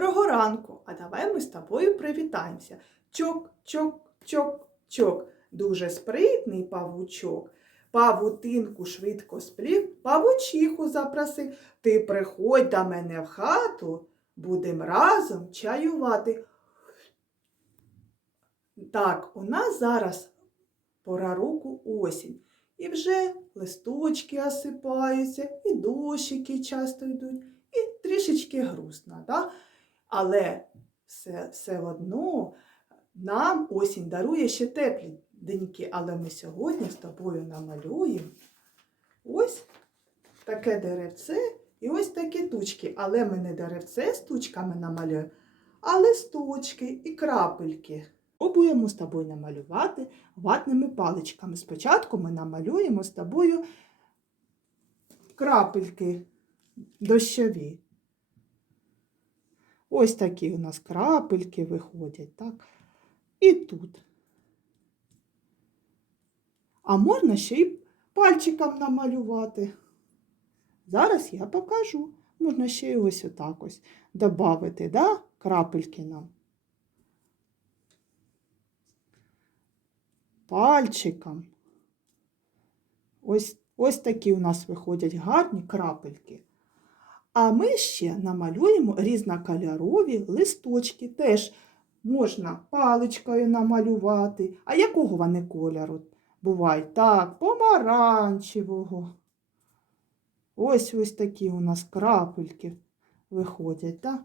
ранку, а давай ми з тобою привітаємося. Чок, чок, чок, чок. Дуже спритний павучок. Павутинку швидко сплів, павучиху запросив. Ти приходь до мене в хату, будем разом чаювати. Так, у нас зараз пора року осінь. І вже листочки осипаються, і дощики часто йдуть, і трішечки грустно. Да? Але все, все одно нам осінь дарує ще теплі деньки. Але ми сьогодні з тобою намалюємо ось таке деревце і ось такі тучки. Але ми не деревце з тучками намалюємо, а листочки і крапельки. Пробуємо з тобою намалювати ватними паличками. Спочатку ми намалюємо з тобою крапельки дощові. Ось такі у нас крапельки виходять, так? І тут. А можна ще й пальчиком намалювати. Зараз я покажу. Можна ще й ось отак ось додати, да? крапельки нам. Пальчиком. Ось, ось такі у нас виходять гарні крапельки. А ми ще намалюємо різнокольорові листочки. Теж можна паличкою намалювати. А якого вони кольору бувають? Так, помаранчевого. Ось ось такі у нас крапельки виходять, так?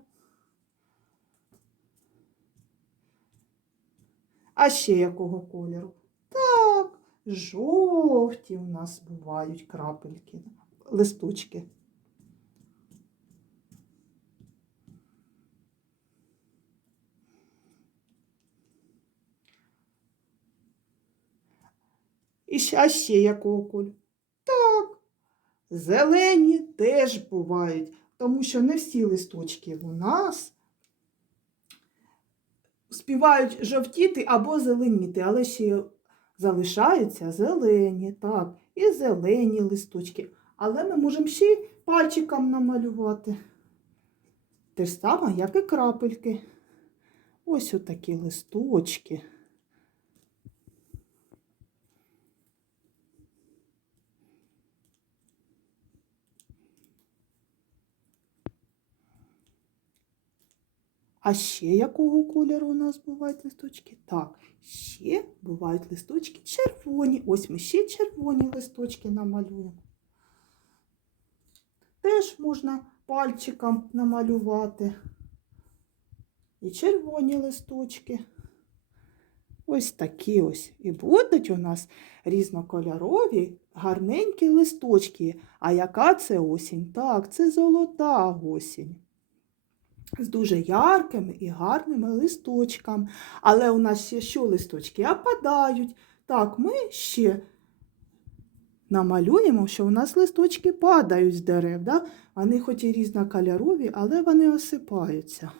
А ще якого кольору? Так, жовті у нас бувають крапельки, листочки. І ще, ще якого кольору? Так, зелені теж бувають, тому що не всі листочки у нас співають жовтіти або зеленіти, але ще залишаються зелені, так, і зелені листочки. Але ми можемо ще й пальчиком намалювати. Те ж саме, як і крапельки. Ось отакі листочки. А ще якого кольору у нас бувають листочки? Так, ще бувають листочки червоні. Ось ми ще червоні листочки намалюємо. Теж можна пальчиком намалювати. І червоні листочки. Ось такі ось. І будуть у нас різнокольорові, гарненькі листочки. А яка це осінь? Так, це золота осінь з дуже яркими і гарними листочками. Але у нас ще що листочки опадають. Так, ми ще намалюємо, що у нас листочки падають з дерев. Да? Вони хоч і різнокольорові, але вони осипаються.